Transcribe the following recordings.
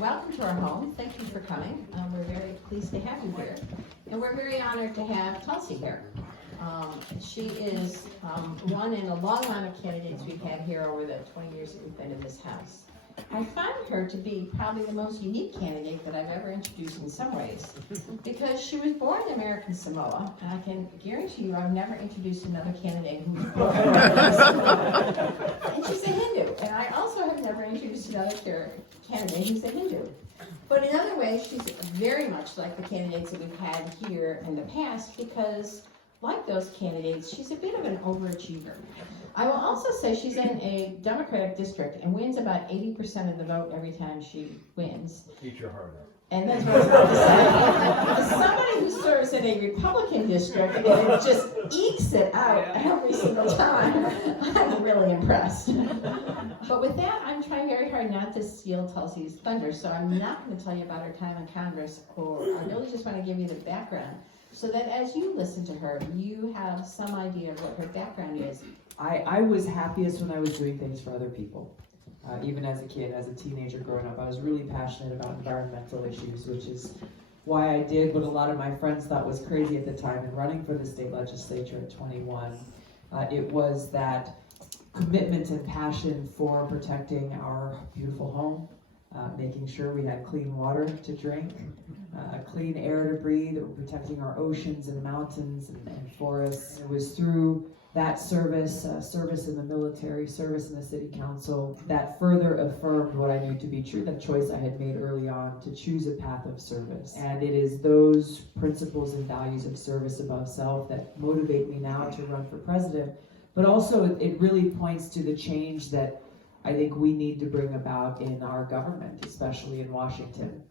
Welcome to our home. Thank you for coming. We're very pleased to have you here. And we're very honored to have Tulsi here. She is one in a long line of candidates we've had here over the 20 years that we've been in this house. I find her to be probably the most unique candidate that I've ever introduced in some ways, because she was born in American Samoa, and I can guarantee you I've never introduced another candidate who was born in American Samoa. And she's a Hindu, and I also have never introduced another candidate who's a Hindu. But in other ways, she's very much like the candidates that we've had here in the past, because like those candidates, she's a bit of an overachiever. I will also say she's in a Democratic district and wins about 80% of the vote every time she wins. Eat your heart out. And that's what I was about to say. As somebody who serves in a Republican district and just ekes it out every single time, I'm really impressed. But with that, I'm trying very hard not to steal Tulsi's thunder, so I'm not going to tell you about her time in Congress, or I really just want to give you the background, so that as you listen to her, you have some idea of what her background is. I was happiest when I was doing things for other people. Even as a kid, as a teenager growing up, I was really passionate about environmental issues, which is why I did what a lot of my friends thought was crazy at the time in running for the state legislature at 21. It was that commitment and passion for protecting our beautiful home, making sure we had clean water to drink, clean air to breathe, protecting our oceans and mountains and forests. It was through that service in the military, service in the city council, that further affirmed what I knew to be true, that choice I had made early on to choose a path of service. And it is those principles and values of service above self that motivate me now to run for president. But also it really points to the change that I think we need to bring about in our government, especially in Washington.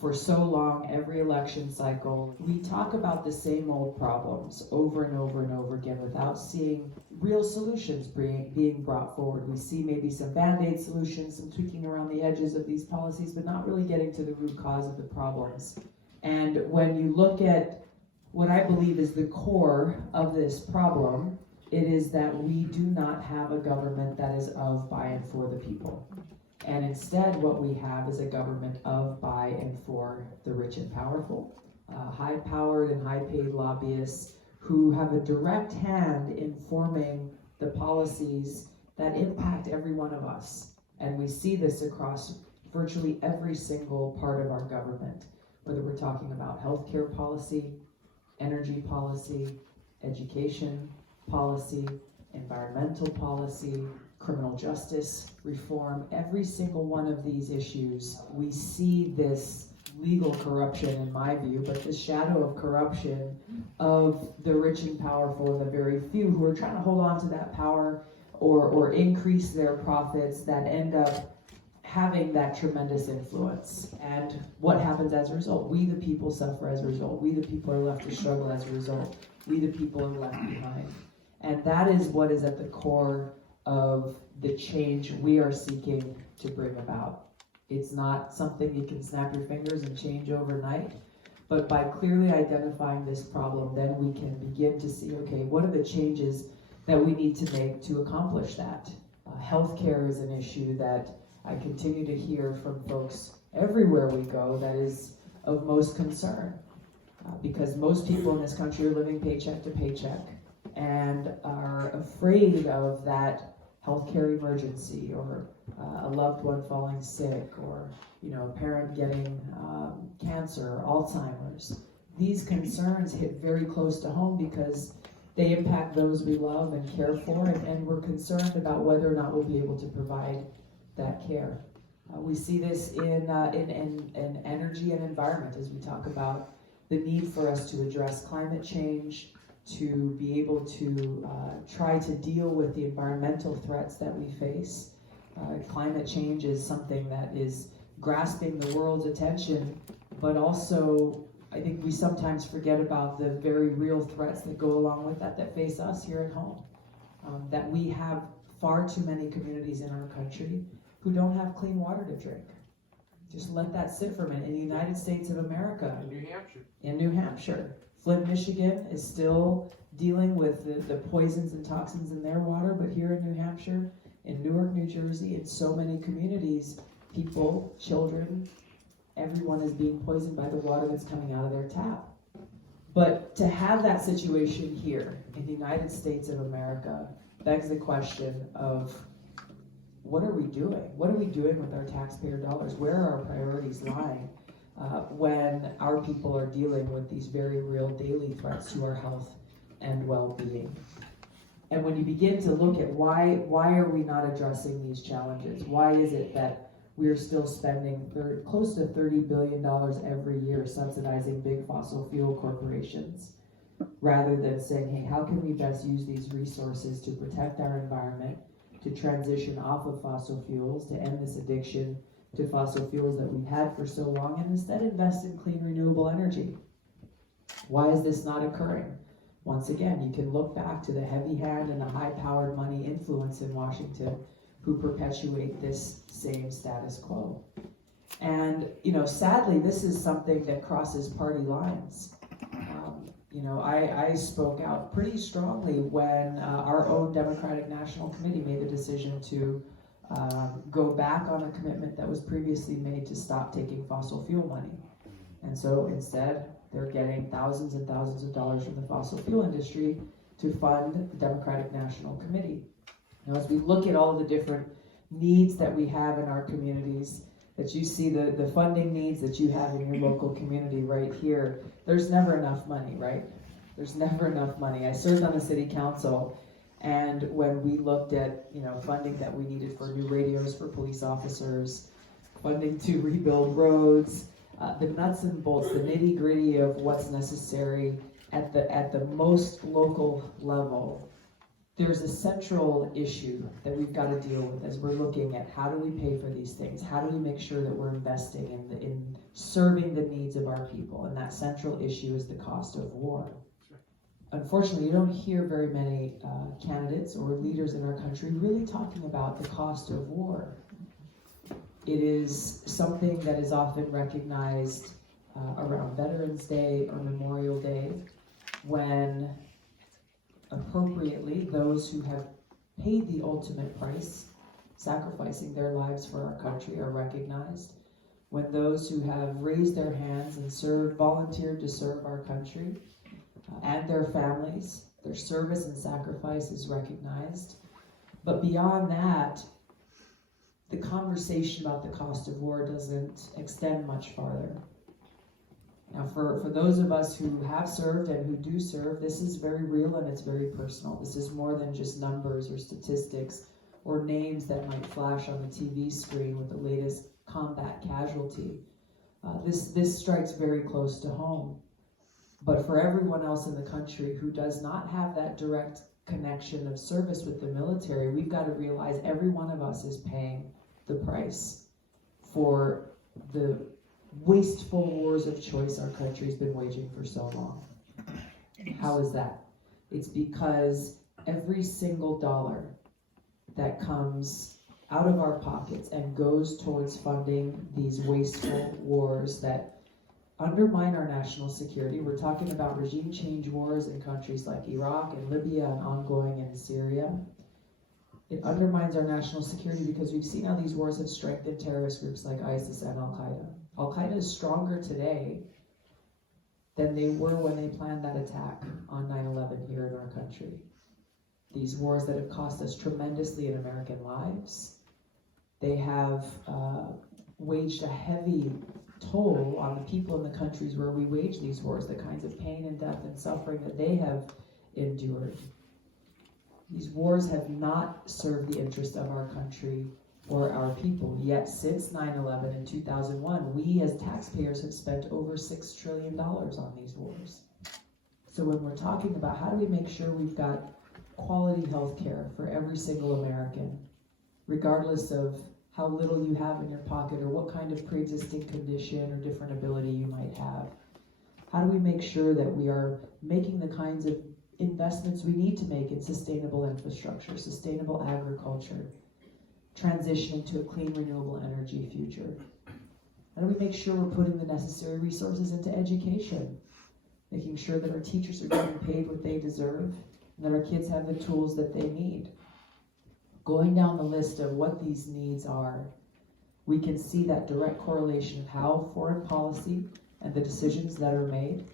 For so long, every election cycle, we talk about the same old problems over and over and over again without seeing real solutions being brought forward. We see maybe some Band-Aid solutions, some tweaking around the edges of these policies, but not really getting to the root cause of the problems. And when you look at what I believe is the core of this problem, it is that we do not have a government that is of, by, and for the people. And instead, what we have is a government of, by, and for the rich and powerful, high-powered and high-paid lobbyists who have a direct hand in forming the policies that impact every one of us. And we see this across virtually every single part of our government, whether we're talking about healthcare policy, energy policy, education policy, environmental policy, criminal justice reform. Every single one of these issues, we see this legal corruption, in my view, but the shadow of corruption of the rich and powerful and the very few who are trying to hold on to that power or increase their profits that end up having that tremendous influence. And what happens as a result? We the people suffer as a result. We the people are left to struggle as a result. We the people are left behind. And that is what is at the core of the change we are seeking to bring about. It's not something you can snap your fingers and change overnight, but by clearly identifying this problem, then we can begin to see, okay, what are the changes that we need to make to accomplish that? Healthcare is an issue that I continue to hear from folks everywhere we go that is of most concern, because most people in this country are living paycheck to paycheck and are afraid of that healthcare emergency, or a loved one falling sick, or a parent getting cancer or Alzheimer's. These concerns hit very close to home because they impact those we love and care for, and we're concerned about whether or not we'll be able to provide that care. We see this in energy and environment as we talk about the need for us to address climate change, to be able to try to deal with the environmental threats that we face. Climate change is something that is grasping the world's attention, but also I think we sometimes forget about the very real threats that go along with that face us here at home. That we have far too many communities in our country who don't have clean water to drink. Just let that sit for a minute. In the United States of America, in New Hampshire, Flint, Michigan is still dealing with the poisons and toxins in their water, but here in New Hampshire, in Newark, New Jersey, in so many communities, people, children, everyone is being poisoned by the water that's coming out of their tap. But to have that situation here in the United States of America begs the question of, what are we doing? What are we doing with our taxpayer dollars? Where are our priorities lying when our people are dealing with these very real daily threats to our health and well-being? And when you begin to look at why are we not addressing these challenges? Why is it that we are still spending close to $30 billion every year subsidizing big fossil fuel corporations, rather than saying, hey, how can we best use these resources to protect our environment, to transition off of fossil fuels, to end this addiction to fossil fuels that we've had for so long, and instead invest in clean renewable energy? Why is this not occurring? Once again, you can look back to the heavy hand and the high-powered money influence in Washington who perpetuate this same status quo. And, sadly, this is something that crosses party lines. I spoke out pretty strongly when our own Democratic National Committee made the decision to go back on a commitment that was previously made to stop taking fossil fuel money. And so instead, they're getting thousands and thousands of dollars from the fossil fuel industry to fund the Democratic National Committee. Now, as we look at all the different needs that we have in our communities, that you see the funding needs that you have in your local community right here, there's never enough money, right? There's never enough money. I served on the city council, and when we looked at funding that we needed for new radios for police officers, funding to rebuild roads, the nuts and bolts, the nitty gritty of what's necessary at the most local level, there's a central issue that we've got to deal with as we're looking at how do we pay for these things? How do we make sure that we're investing in serving the needs of our people? And that central issue is the cost of war. Unfortunately, you don't hear very many candidates or leaders in our country really talking about the cost of war. It is something that is often recognized around Veterans Day or Memorial Day, when appropriately those who have paid the ultimate price, sacrificing their lives for our country, are recognized, when those who have raised their hands and volunteered to serve our country and their families, their service and sacrifice is recognized. But beyond that, the conversation about the cost of war doesn't extend much farther. Now, for those of us who have served and who do serve, this is very real and it's very personal. This is more than just numbers or statistics or names that might flash on the TV screen with the latest combat casualty. This strikes very close to home. But for everyone else in the country who does not have that direct connection of service with the military, we've got to realize every one of us is paying the price for the wasteful wars of choice our country's been waging for so long. How is that? It's because every single dollar that comes out of our pockets and goes towards funding these wasteful wars that undermine our national security. We're talking about regime change wars in countries like Iraq and Libya and ongoing in Syria. It undermines our national security because we've seen how these wars have strengthened terrorist groups like ISIS and Al-Qaeda. Al-Qaeda is stronger today than they were when they planned that attack on 9/11 here in our country. These wars that have cost us tremendously in American lives, they have waged a heavy toll on the people in the countries where we wage these wars, the kinds of pain and death and suffering that they have endured. These wars have not served the interest of our country or our people. Yet since 9/11 in 2001, we as taxpayers have spent over $6 trillion on these wars. So when we're talking about how do we make sure we've got quality health care for every single American, regardless of how little you have in your pocket or what kind of pre-existing condition or different ability you might have, how do we make sure that we are making the kinds of investments we need to make in sustainable infrastructure, sustainable agriculture, transitioning to a clean renewable energy future? How do we make sure we're putting the necessary resources into education, making sure that our teachers are getting paid what they deserve and that our kids have the tools that they need? Going down the list of what these needs are, we can see that direct correlation of how foreign policy and the decisions that are made,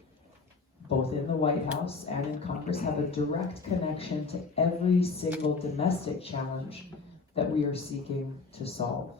both in the White House and in Congress, have a direct connection to every single domestic challenge that we are seeking to solve.